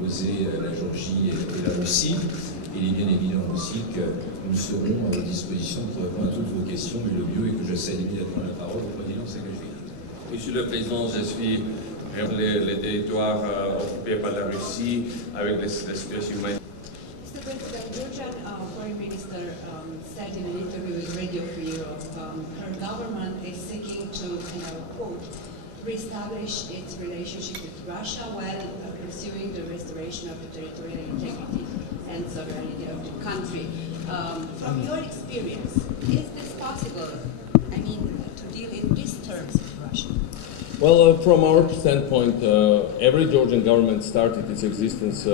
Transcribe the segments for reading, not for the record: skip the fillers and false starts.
Poser la Géorgie et la Russie. Il est bien évident aussi que nous serons à disposition pour répondre à toutes vos questions, mais le mieux est que je cède immédiatement la parole au président Saakashvili. Monsieur le Président, je suis les territoires occupés par la Russie avec la situation humanitaire. Mr. President, Georgian Foreign Minister said in an interview with Radio Free Europe, her government is seeking to, and I quote, reestablish its relationship with Russia while pursuing the restoration of the territorial integrity and sovereignty of the country. From your experience, is this possible? I mean, to deal in these terms with Russia? Well, from our standpoint, every Georgian government started its existence,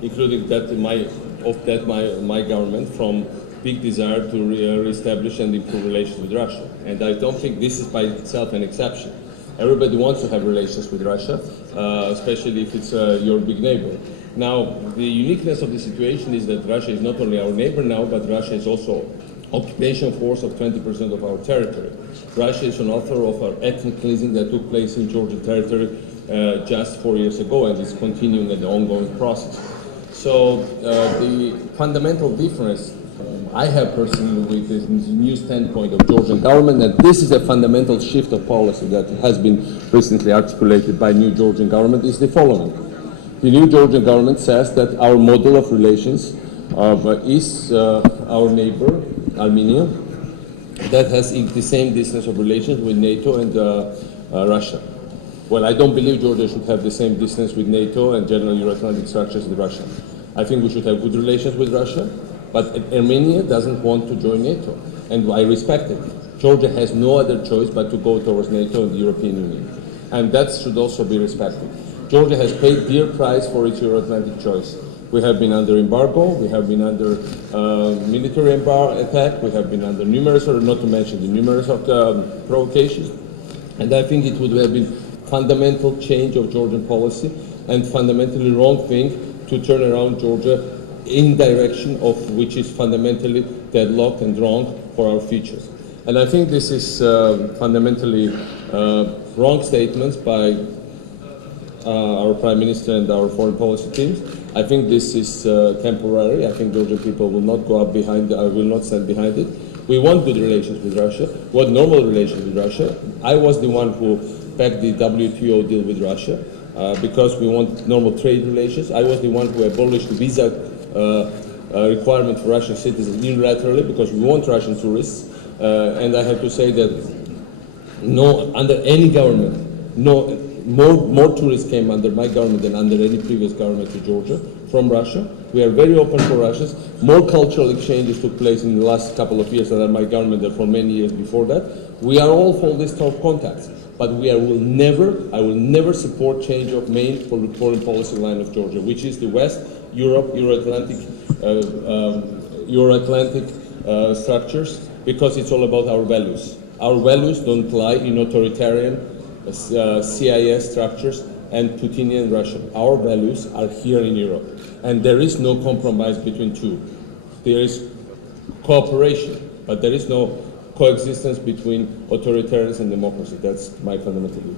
including my government, from big desire to re-establish and improve relations with Russia. And I don't think this is by itself an exception. Everybody wants to have relations with Russia, especially if it's your big neighbor. Now, the uniqueness of the situation is that Russia is not only our neighbor now, but Russia is also occupation force of 20% of our territory. Russia is an author of our ethnic cleansing that took place in Georgian territory just 4 years ago, and is continuing an ongoing process. So the fundamental difference I have personally with this new standpoint of Georgian government, and this is a fundamental shift of policy that has been recently articulated by new Georgian government, is the following. The new Georgian government says that our model of relations is our neighbor, Armenia, that has the same distance of relations with NATO and Russia. Well, I don't believe Georgia should have the same distance with NATO and general Euro-Atlantic structures with Russia. I think we should have good relations with Russia, but Armenia doesn't want to join NATO, and I respect it. Georgia has no other choice but to go towards NATO and the European Union, and that should also be respected. Georgia has paid dear price for its Euro-Atlantic choice. We have been under embargo, we have been under military attack, we have been under numerous, or not to mention the numerous provocations, and I think it would have been fundamental change of Georgian policy and fundamentally wrong thing to turn around Georgia in direction of which is fundamentally deadlocked and wrong for our future. And I think this is fundamentally wrong statements by our Prime Minister and our foreign policy teams. I think this is temporary. I think Georgian people will not go up behind, will not stand behind it. We want good relations with Russia. We want normal relations with Russia. I was the one who backed the WTO deal with Russia because we want normal trade relations. I was the one who abolished the visa requirement for Russian citizens unilaterally because we want Russian tourists. And I have to say that under any government, more tourists came under my government than under any previous government to Georgia from Russia. We are very open for Russians. More cultural exchanges took place in the last couple of years under my government than for many years before that. We are all for this type of contacts, but I will never support change of main foreign policy line of Georgia, which is the West, Europe, Euro-Atlantic structures, because it's all about our values. Our values don't lie in authoritarian CIS structures and Putinian Russia. Our values are here in Europe, and there is no compromise between two. There is cooperation, but there is no coexistence between authoritarianism and democracy. That's my fundamental view.